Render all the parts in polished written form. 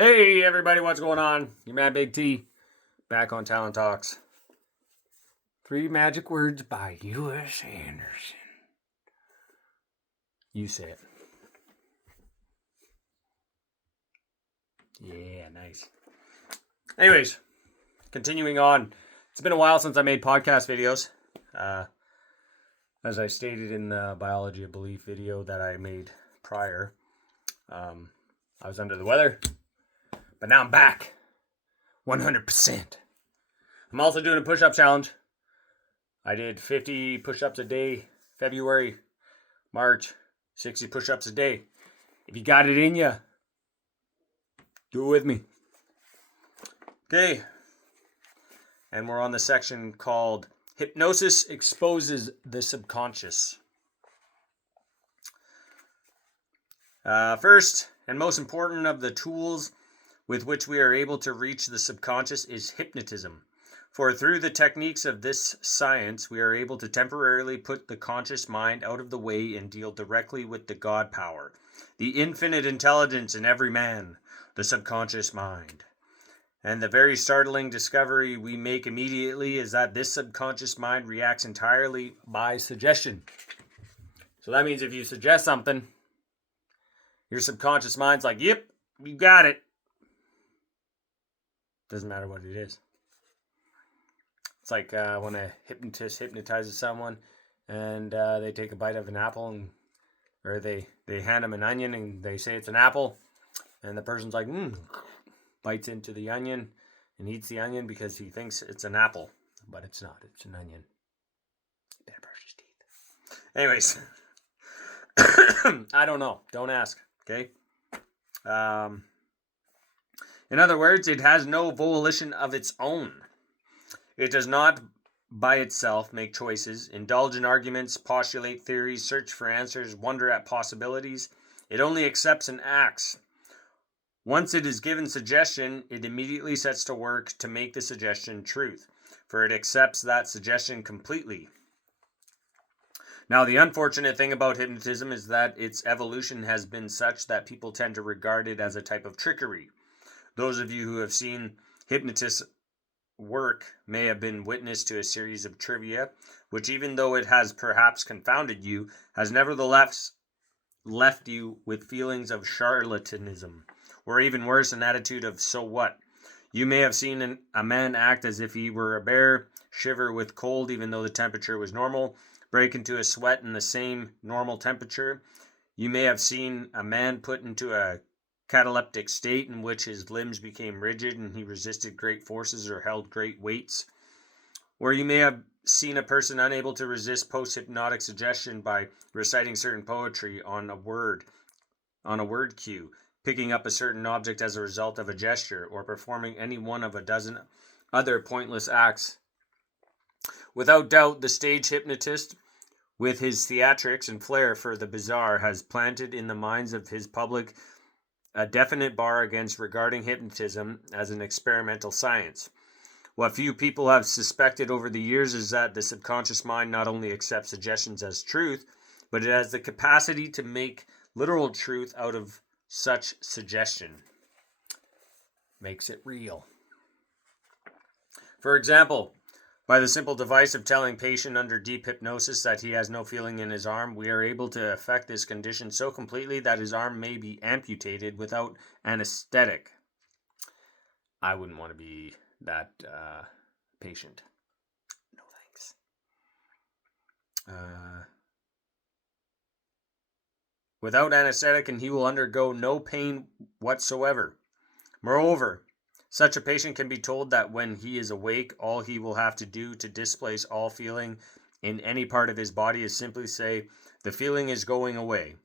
Hey everybody, what's going on? Your man Big T, back on Talent Talks. 3 magic words by U.S. Anderson. You say it. Yeah, nice. Anyways, continuing on. It's been a while since I made podcast videos. As I stated in the Biology of Belief video that I made prior, I was under the weather, but now I'm back. 100%. I'm also doing a push-up challenge. I did 50 push-ups a day, February, March, 60 push-ups a day. If you got it in you, do it with me. Okay. And we're on the section called Hypnosis Exposes the Subconscious. First and most important of the tools with which we are able to reach the subconscious is hypnotism. For through the techniques of this science, we are able to temporarily put the conscious mind out of the way and deal directly with the God power, the infinite intelligence in every man, the subconscious mind. And the very startling discovery we make immediately is that this subconscious mind reacts entirely by suggestion. So that means if you suggest something, your subconscious mind's like, yep, you got it. Doesn't matter what it is. It's like when a hypnotist hypnotizes someone and they take a bite of an apple or they hand them an onion and they say it's an apple. And the person's like, bites into the onion and eats the onion because he thinks it's an apple. But it's not. It's an onion. Better brush his teeth. Anyways. I don't know. Don't ask. Okay? In other words, it has no volition of its own. It does not, by itself, make choices, indulge in arguments, postulate theories, search for answers, wonder at possibilities. It only accepts and acts. Once it is given suggestion, it immediately sets to work to make the suggestion truth, for it accepts that suggestion completely. Now, the unfortunate thing about hypnotism is that its evolution has been such that people tend to regard it as a type of trickery. Those of you who have seen hypnotists work may have been witness to a series of trivia, which even though it has perhaps confounded you, has nevertheless left you with feelings of charlatanism, or even worse, an attitude of so what. You may have seen a man act as if he were a bear, shiver with cold even though the temperature was normal, break into a sweat in the same normal temperature. You may have seen a man put into a cataleptic state in which his limbs became rigid and he resisted great forces or held great weights. Or you may have seen a person unable to resist post-hypnotic suggestion by reciting certain poetry on a word cue, picking up a certain object as a result of a gesture, or performing any one of a dozen other pointless acts. Without doubt, the stage hypnotist, with his theatrics and flair for the bizarre, has planted in the minds of his public a definite bar against regarding hypnotism as an experimental science. What few people have suspected over the years is that the subconscious mind not only accepts suggestions as truth, but it has the capacity to make literal truth out of such suggestion. Makes it real. For example, by the simple device of telling patient under deep hypnosis that he has no feeling in his arm, we are able to affect this condition so completely that his arm may be amputated without anesthetic. I wouldn't want to be that patient. No thanks. Without anesthetic, and he will undergo no pain whatsoever. Moreover, such a patient can be told that when he is awake, all he will have to do to displace all feeling in any part of his body is simply say, the feeling is going away.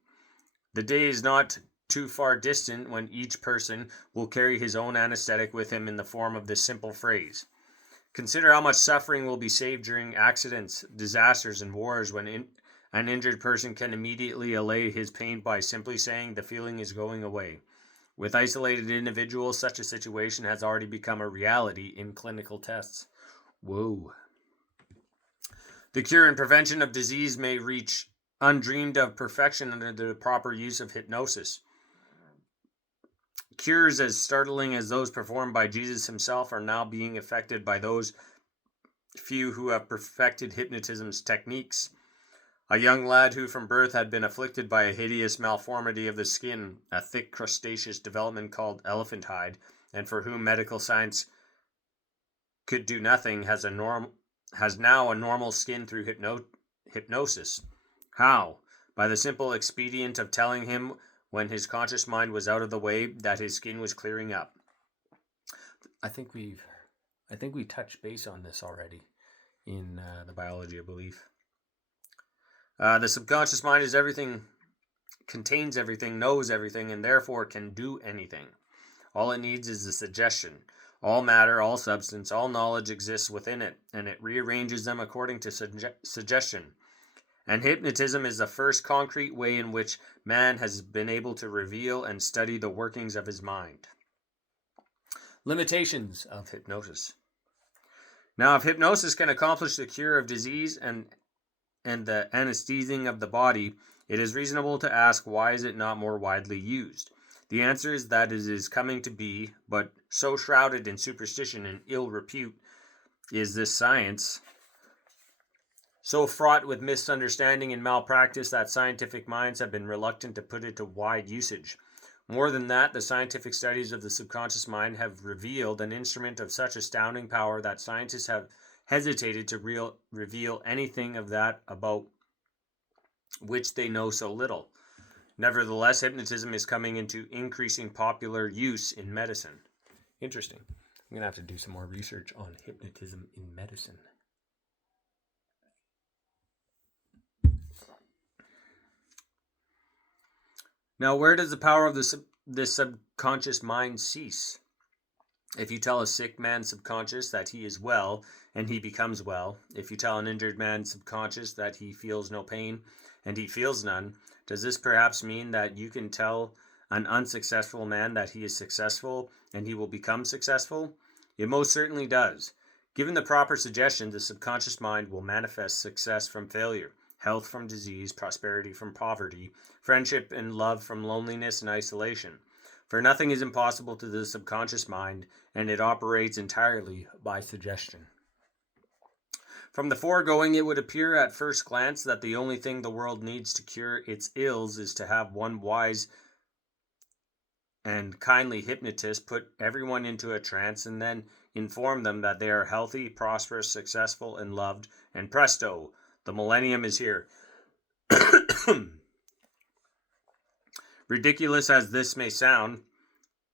The day is not too far distant when each person will carry his own anesthetic with him in the form of this simple phrase. Consider how much suffering will be saved during accidents, disasters, and wars when an injured person can immediately allay his pain by simply saying the feeling is going away. With isolated individuals, such a situation has already become a reality in clinical tests. Whoa. The cure and prevention of disease may reach undreamed of perfection under the proper use of hypnosis. Cures as startling as those performed by Jesus himself are now being effected by those few who have perfected hypnotism's techniques. A young lad who from birth had been afflicted by a hideous malformity of the skin, a thick crustaceous development called elephant hide, and for whom medical science could do nothing, has now a normal skin through hypnosis. How? By the simple expedient of telling him, when his conscious mind was out of the way, that his skin was clearing up. I think we touched base on this already in the biology of belief. The subconscious mind is everything, contains everything, knows everything, and therefore can do anything. All it needs is a suggestion. All matter, all substance, all knowledge exists within it, and it rearranges them according to suggestion. And hypnotism is the first concrete way in which man has been able to reveal and study the workings of his mind. Limitations of hypnosis. Now, if hypnosis can accomplish the cure of disease and the anesthesing of the body, it is reasonable to ask, why is it not more widely used? The answer is that it is coming to be, but so shrouded in superstition and ill repute is this science, so fraught with misunderstanding and malpractice, that scientific minds have been reluctant to put it to wide usage. More than that, the scientific studies of the subconscious mind have revealed an instrument of such astounding power that scientists have hesitated to reveal anything of that about which they know so little. Nevertheless, hypnotism is coming into increasing popular use in medicine. Interesting. I'm going to have to do some more research on hypnotism in medicine. Now, where does the power of this subconscious mind cease? If you tell a sick man's subconscious that he is well, and he becomes well, if you tell an injured man's subconscious that he feels no pain, and he feels none, does this perhaps mean that you can tell an unsuccessful man that he is successful, and he will become successful? It most certainly does. Given the proper suggestion, the subconscious mind will manifest success from failure, health from disease, prosperity from poverty, friendship and love from loneliness and isolation. For nothing is impossible to the subconscious mind, and it operates entirely by suggestion. From the foregoing, it would appear at first glance that the only thing the world needs to cure its ills is to have one wise and kindly hypnotist put everyone into a trance and then inform them that they are healthy, prosperous, successful, and loved, and presto, the millennium is here. Ridiculous as this may sound,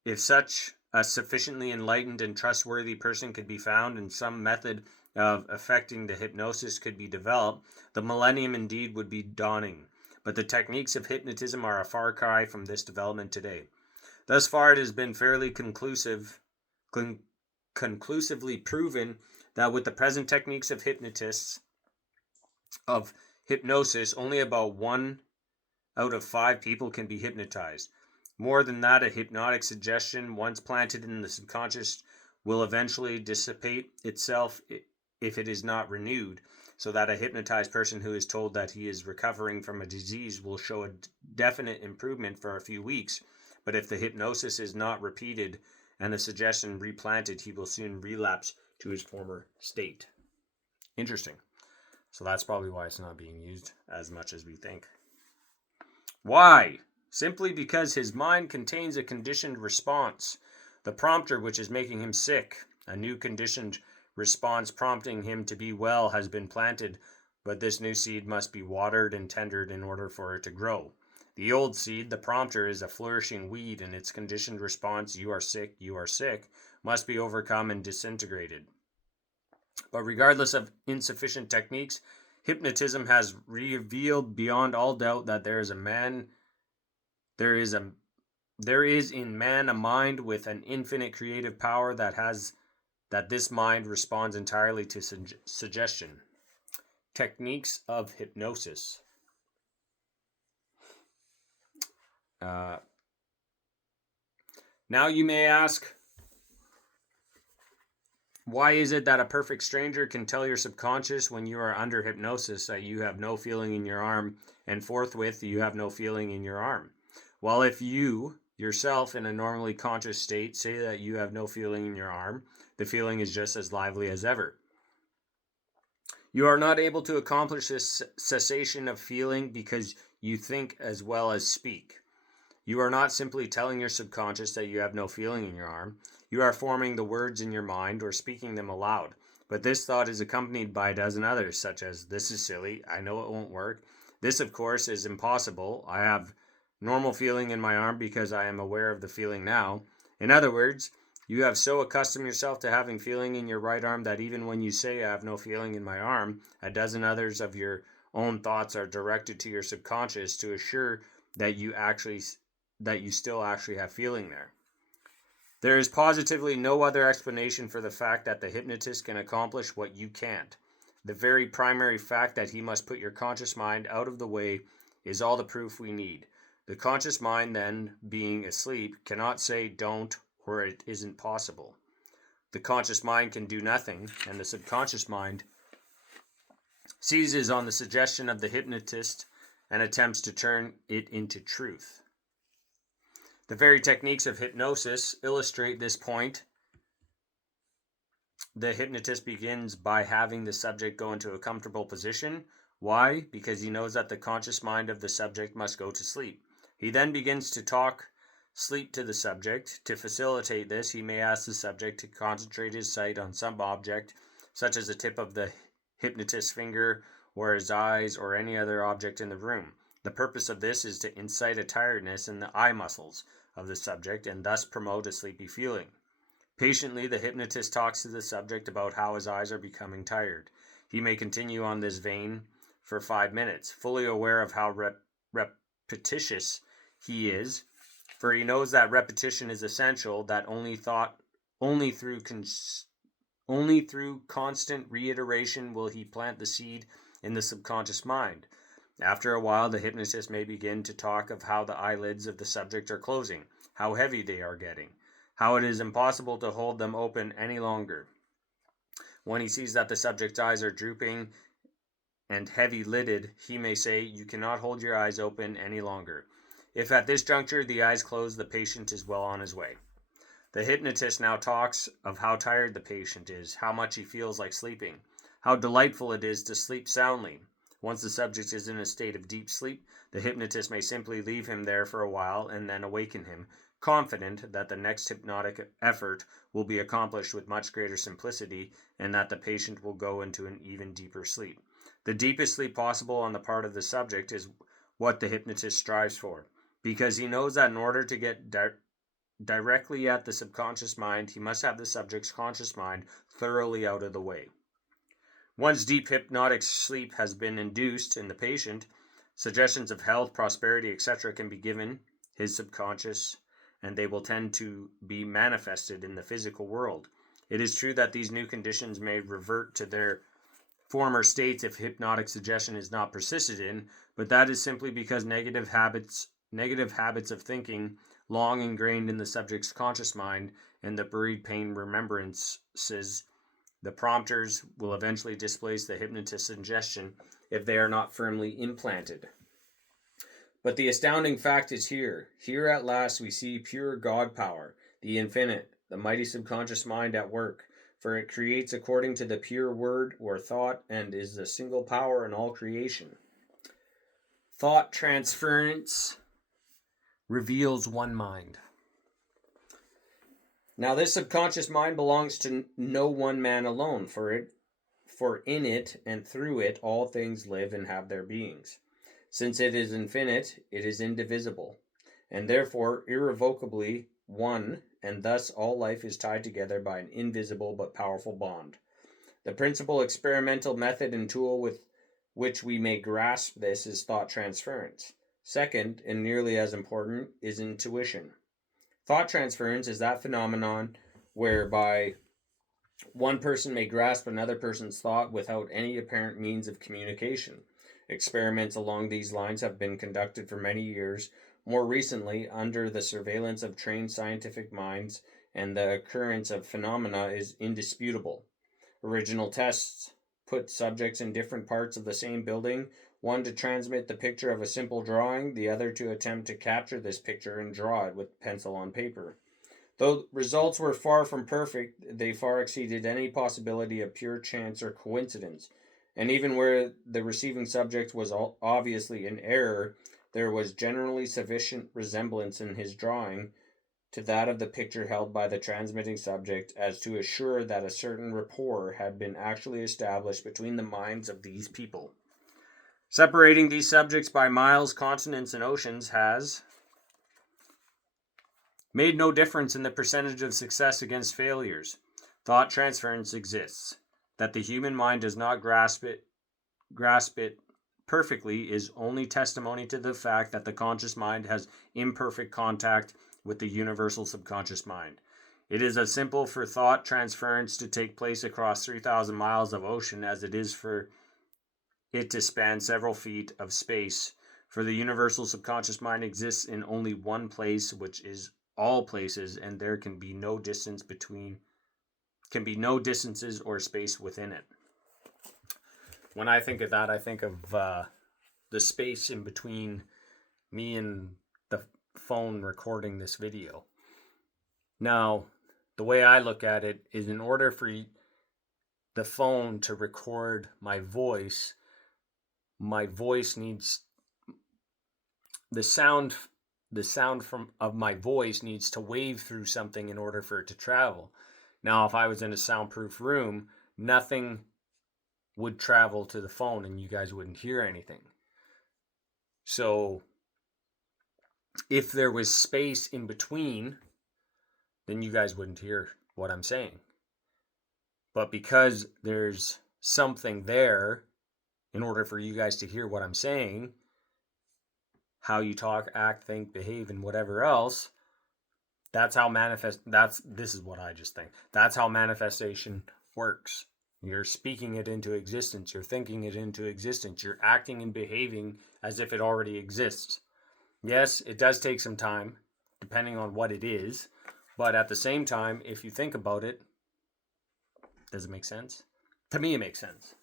if such a sufficiently enlightened and trustworthy person could be found and some method of effecting the hypnosis could be developed, the millennium indeed would be dawning. But the techniques of hypnotism are a far cry from this development today. Thus far, it has been fairly conclusively proven that with the present techniques of hypnosis, only about 1 out of 5 people can be hypnotized. More than that, a hypnotic suggestion, once planted in the subconscious, will eventually dissipate itself if it is not renewed, so that a hypnotized person who is told that he is recovering from a disease will show a definite improvement for a few weeks. But if the hypnosis is not repeated and the suggestion replanted, he will soon relapse to his former state. Interesting. So that's probably why it's not being used as much as we think. Why? Simply because his mind contains a conditioned response. The prompter which is making him sick, a new conditioned response prompting him to be well, has been planted, but this new seed must be watered and tended in order for it to grow. The old seed, the prompter, is a flourishing weed, and its conditioned response, you are sick, must be overcome and disintegrated. But regardless of insufficient techniques, hypnotism has revealed beyond all doubt that there is in man a mind with an infinite creative power that this mind responds entirely to suggestion. Techniques of hypnosis. Now you may ask, why is it that a perfect stranger can tell your subconscious when you are under hypnosis that you have no feeling in your arm, and forthwith you have no feeling in your arm? Well, if you, yourself in a normally conscious state, say that you have no feeling in your arm. The feeling is just as lively as ever. You are not able to accomplish this cessation of feeling because you think as well as speak. You are not simply telling your subconscious that you have no feeling in your arm. You are forming the words in your mind or speaking them aloud. But this thought is accompanied by a dozen others, such as, "This is silly, I know it won't work. This, of course, is impossible. I have normal feeling in my arm because I am aware of the feeling now." In other words, you have so accustomed yourself to having feeling in your right arm that even when you say, "I have no feeling in my arm," a dozen others of your own thoughts are directed to your subconscious to assure that you still actually have feeling there. There is positively no other explanation for the fact that the hypnotist can accomplish what you can't. The very primary fact that he must put your conscious mind out of the way is all the proof we need. The conscious mind, then, being asleep, cannot say don't or it isn't possible. The conscious mind can do nothing, and the subconscious mind seizes on the suggestion of the hypnotist and attempts to turn it into truth. The very techniques of hypnosis illustrate this point. The hypnotist begins by having the subject go into a comfortable position. Why? Because he knows that the conscious mind of the subject must go to sleep. He then begins to talk sleep to the subject. To facilitate this, he may ask the subject to concentrate his sight on some object, such as the tip of the hypnotist's finger, or his eyes, or any other object in the room. The purpose of this is to incite a tiredness in the eye muscles of the subject and thus promote a sleepy feeling. Patiently, the hypnotist talks to the subject about how his eyes are becoming tired. He may continue on this vein for 5 minutes, fully aware of how repetitious he is, for he knows that repetition is essential, that only through constant reiteration will he plant the seed in the subconscious mind. After a while, the hypnotist may begin to talk of how the eyelids of the subject are closing, how heavy they are getting, how it is impossible to hold them open any longer. When he sees that the subject's eyes are drooping and heavy-lidded, he may say, "You cannot hold your eyes open any longer." If at this juncture the eyes close, the patient is well on his way. The hypnotist now talks of how tired the patient is, how much he feels like sleeping, how delightful it is to sleep soundly. Once the subject is in a state of deep sleep, the hypnotist may simply leave him there for a while and then awaken him, confident that the next hypnotic effort will be accomplished with much greater simplicity and that the patient will go into an even deeper sleep. The deepest sleep possible on the part of the subject is what the hypnotist strives for, because he knows that in order to get directly at the subconscious mind, he must have the subject's conscious mind thoroughly out of the way. Once deep hypnotic sleep has been induced in the patient, suggestions of health, prosperity, etc. can be given his subconscious, and they will tend to be manifested in the physical world. It is true that these new conditions may revert to their former states if hypnotic suggestion is not persisted in, but that is simply because negative habits of thinking long ingrained in the subject's conscious mind and the buried pain remembrances, the prompters, will eventually displace the hypnotist's suggestion if they are not firmly implanted. But the astounding fact is here. Here at last we see pure God power, the infinite, the mighty subconscious mind at work, for it creates according to the pure word or thought and is the single power in all creation. Thought transference reveals one mind. Now this subconscious mind belongs to no one man alone, for in it and through it all things live and have their beings. Since it is infinite, it is indivisible, and therefore irrevocably one, and thus all life is tied together by an invisible but powerful bond. The principal experimental method and tool with which we may grasp this is thought transference. Second, and nearly as important, is intuition. Thought transference is that phenomenon whereby one person may grasp another person's thought without any apparent means of communication. Experiments along these lines have been conducted for many years, more recently under the surveillance of trained scientific minds, and the occurrence of phenomena is indisputable. Original tests put subjects in different parts of the same building, one to transmit the picture of a simple drawing, the other to attempt to capture this picture and draw it with pencil on paper. Though results were far from perfect, they far exceeded any possibility of pure chance or coincidence. And even where the receiving subject was obviously in error, there was generally sufficient resemblance in his drawing to that of the picture held by the transmitting subject as to assure that a certain rapport had been actually established between the minds of these people. Separating these subjects by miles, continents, and oceans has made no difference in the percentage of success against failures. Thought transference exists. That the human mind does not grasp it perfectly is only testimony to the fact that the conscious mind has imperfect contact with the universal subconscious mind. It is as simple for thought transference to take place across 3,000 miles of ocean as it is for it to span several feet of space, for the universal subconscious mind exists in only one place, which is all places, and there can be no distances or space within it. When I think of that, I think of the space in between me and the phone recording this video. Now, the way I look at it is, in order for the phone to record my voice needs the sound of my voice needs to wave through something in order for it to travel. Now, if I was in a soundproof room, nothing would travel to the phone and you guys wouldn't hear anything. So if there was space in between, then you guys wouldn't hear what I'm saying. But because there's something there, in order for you guys to hear what I'm saying, how you talk, act, think, behave, and whatever else, this is what I just think. That's how manifestation works. You're speaking it into existence. You're thinking it into existence. You're acting and behaving as if it already exists. Yes, it does take some time, depending on what it is. But at the same time, if you think about it, does it make sense? To me, it makes sense.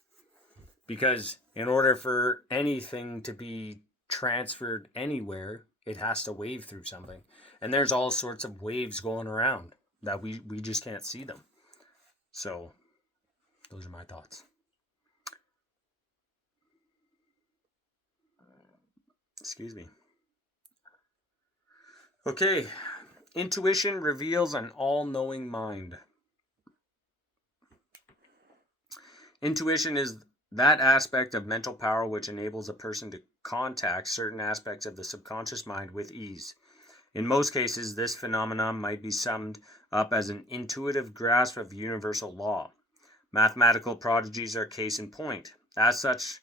Because in order for anything to be transferred anywhere, it has to wave through something. And there's all sorts of waves going around that we just can't see them. So those are my thoughts. Excuse me. Okay. Intuition reveals an all-knowing mind. Intuition is that aspect of mental power which enables a person to contact certain aspects of the subconscious mind with ease. In most cases, this phenomenon might be summed up as an intuitive grasp of universal law. Mathematical prodigies are case in point. As such,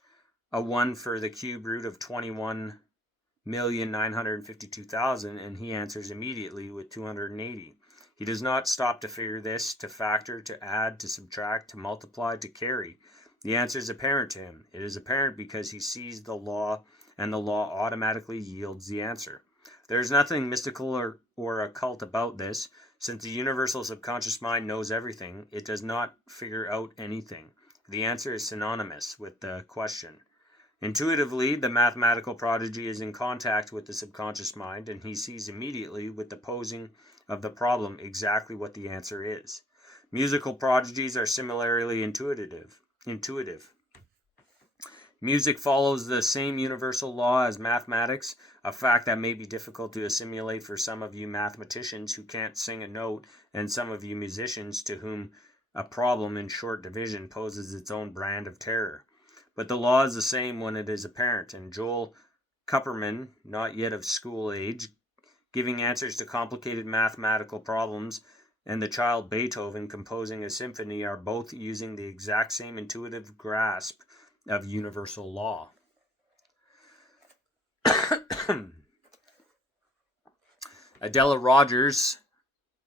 a 1 for the cube root of 21,952,000, and he answers immediately with 280. He does not stop to figure this, to factor, to add, to subtract, to multiply, to carry. The answer is apparent to him. It is apparent because he sees the law, and the law automatically yields the answer. There is nothing mystical or occult about this. Since the universal subconscious mind knows everything, it does not figure out anything. The answer is synonymous with the question. Intuitively, the mathematical prodigy is in contact with the subconscious mind, and he sees immediately with the posing of the problem exactly what the answer is. Musical prodigies are similarly intuitive. Music follows the same universal law as mathematics, a fact that may be difficult to assimilate for some of you mathematicians who can't sing a note, and some of you musicians to whom a problem in short division poses its own brand of terror. But the law is the same when it is apparent, and Joel Kupperman, not yet of school age, giving answers to complicated mathematical problems, and the child Beethoven composing a symphony are both using the exact same intuitive grasp of universal law. Adela Rogers,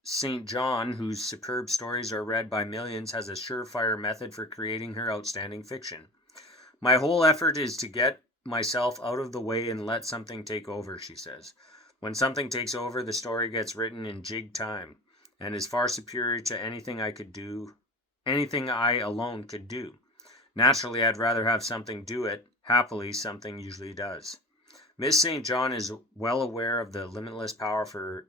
St. John, whose superb stories are read by millions, has a surefire method for creating her outstanding fiction. My whole effort is to get myself out of the way and let something take over, she says. When something takes over, the story gets written in jig time, and is far superior to anything I alone could do. Naturally, I'd rather have something do it, Happily, something usually does. Miss St. John is well aware of the limitless power for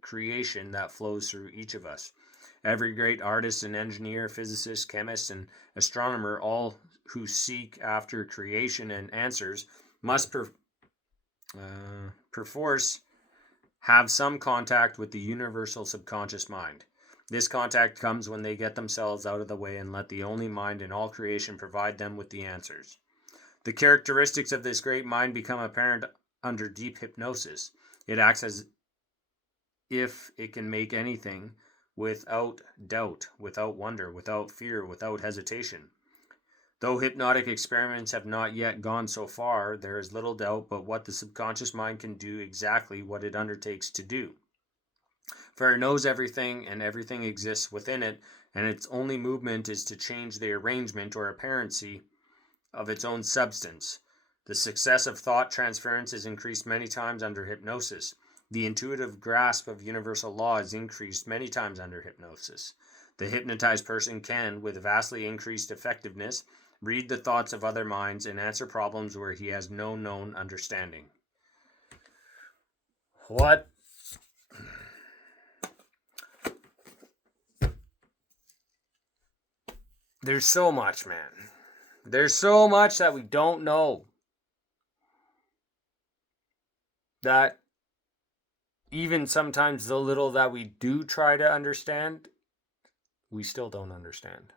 creation that flows through each of us. Every great artist and engineer, physicist, chemist, and astronomer, all who seek after creation and answers, must perforce have some contact with the universal subconscious mind. This contact comes when they get themselves out of the way and let the only mind in all creation provide them with the answers. The characteristics of this great mind become apparent under deep hypnosis. It acts as if it can make anything without doubt, without wonder, without fear, without hesitation. Though hypnotic experiments have not yet gone so far, there is little doubt but what the subconscious mind can do exactly what it undertakes to do. For it knows everything, and everything exists within it, and its only movement is to change the arrangement or apparency of its own substance. The success of thought transference is increased many times under hypnosis. The intuitive grasp of universal law is increased many times under hypnosis. The hypnotized person can, with vastly increased effectiveness, read the thoughts of other minds and answer problems where he has no known understanding. What? There's so much, man. There's so much that we don't know. That even sometimes the little that we do try to understand, we still don't understand.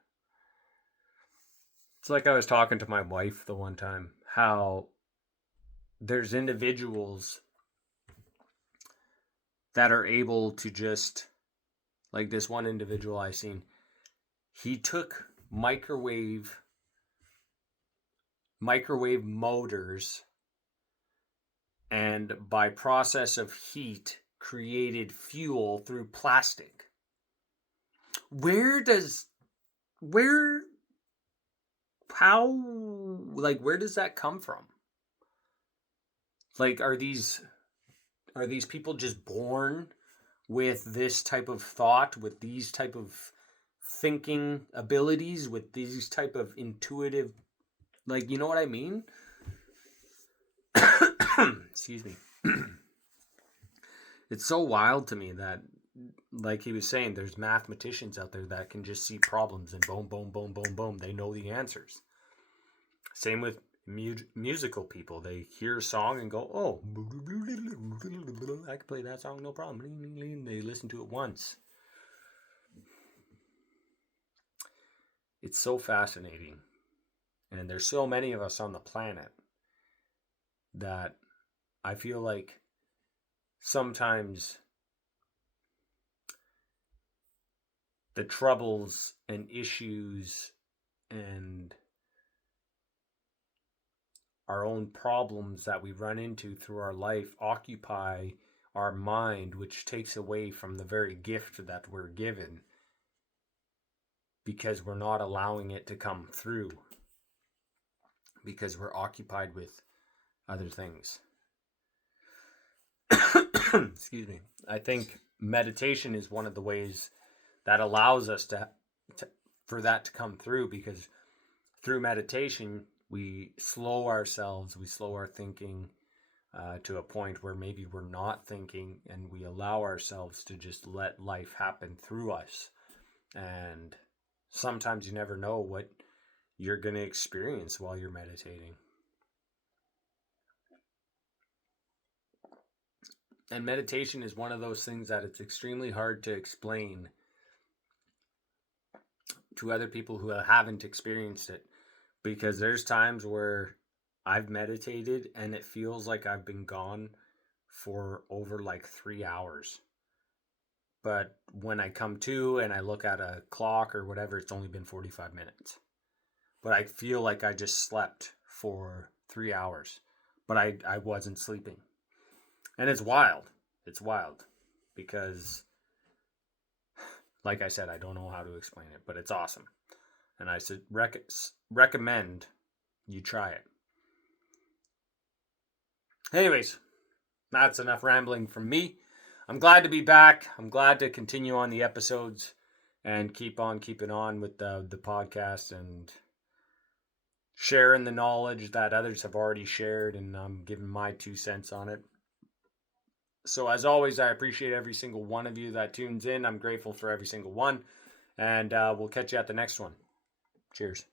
It's like I was talking to my wife the one time, how there's individuals that are able to just, like this one individual I seen, he took microwave motors and by process of heat created fuel through plastic. Where does that come from? Like, are these people just born with this type of thought, with these type of thinking abilities, with these type of intuitive, like, you know what I mean? Excuse me. It's so wild to me that, like he was saying, there's mathematicians out there that can just see problems and boom, boom, boom, boom, boom. They know the answers. Same with musical people. They hear a song and go, oh, I can play that song, no problem. They listen to it once. It's so fascinating. And there's so many of us on the planet that I feel like sometimes the troubles and issues and our own problems that we run into through our life occupy our mind, which takes away from the very gift that we're given because we're not allowing it to come through because we're occupied with other things. Excuse me. I think meditation is one of the ways that allows us for that to come through, because through meditation we slow ourselves, we slow our thinking to a point where maybe we're not thinking, and we allow ourselves to just let life happen through us. And sometimes you never know what you're going to experience while you're meditating. And meditation is one of those things that it's extremely hard to explain to other people who haven't experienced it, because there's times where I've meditated and it feels like I've been gone for over like 3 hours. But when I come to and I look at a clock or whatever, it's only been 45 minutes. But I feel like I just slept for 3 hours, but I wasn't sleeping. And it's wild. It's wild because, like I said, I don't know how to explain it, but it's awesome. And I should recommend you try it. Anyways, that's enough rambling from me. I'm glad to be back. I'm glad to continue on the episodes and keep on keeping on with the podcast. And sharing the knowledge that others have already shared, and I'm giving my 2 cents on it. So as always, I appreciate every single one of you that tunes in. I'm grateful for every single one, and we'll catch you at the next one. Cheers.